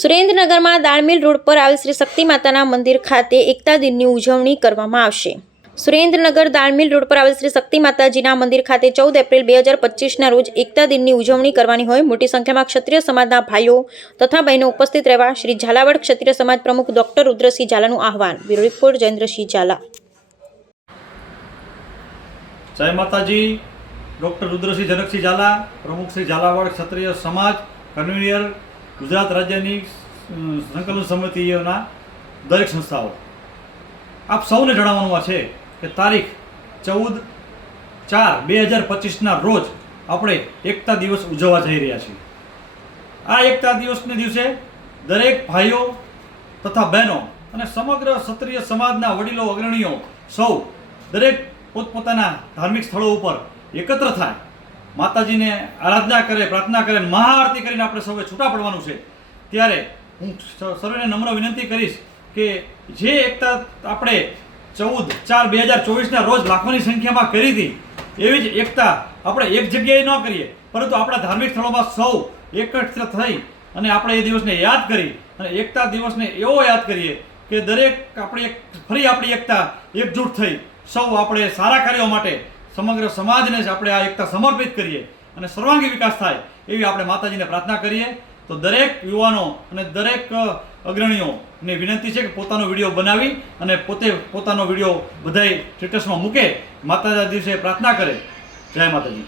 સુરેન્દ્રનગરમાં દાળમિલ રોડ પર આવેલ શ્રી શક્તિ માતાના મંદિર ખાતે એકતા દિનની ઉજવણી કરવામાં આવશે। સુરેન્દ્રનગર દાળમિલ રોડ પર આવેલ શ્રી શક્તિ માતાજીના મંદિર ખાતે 14 એપ્રિલ 2025ના રોજ એકતા દિનની ઉજવણી કરવાની હોય મોટી સંખ્યામાં ક્ષત્રિય સમાજના ભાઈઓ તથા બહેનો ઉપસ્થિત રહેવા શ્રી ઝાલાવાડ ક્ષત્રિય સમાજ પ્રમુખ ડોક્ટર રુદ્રસિંહ ઝાલાનું આહવાન। Bureau report Jayendrasinh Zala. जय माताजी। डॉक्टर रुद्रसिंह जनकसिंह झाला, प्रमुख श्री झालावाड़ क्षत्रिय समाज, कन्वीनर गुजरात राज्यनी संकलन समितिओना दरेक संस्थाओं। आप सौने जणाववानुं छे के तारीख 14/4/2025 रोज आपणे एकता दिवस उजववा जई रह्या छीए। आ एकता दिवसने दिवसे दरेक भाईओ तथा बहनों अने समग्र क्षत्रिय समाजना वडीलो अग्रणीओ सौ दरेक पोतपोताना धार्मिक स्थलों पर एकत्र थाय, माताजीने आराधना करे, प्रार्थना करे, महाआरती करीने आपणे सौए छूटा पड़वानुं छे। त्यारे हूँ सर्वेने नम्र विनंती करीश के जे एकता आपणे 14/4/2024 रोज लाखोनी संख्यामां करी हती एवी ज एकता आपणे एक जग्याए न करीए परंतु आपणा धार्मिक स्थळोमां सौ एकत्र थई अने आपणे ए दिवसने याद करी अने एकता दिवसने एवो याद करीए के दरेक आपणी फरी आपणी एकता एकजूट थई सौ आपणे सारा कार्यों माटे समग्र समाजने ज आपणे आ एकता समर्पित करीए अने सर्वांगी विकास थाय एवी आपणे माताजीने प्रार्थना करीए। तो दरेक युवानो अने दरेक अग्रणीओने विनंती छे के पोतानो विडियो बनावी अने पोते पोतानो विडियो बधाय स्टेटसमां मूके, माताजीना दिवसे प्रार्थना करे। जय माताजी।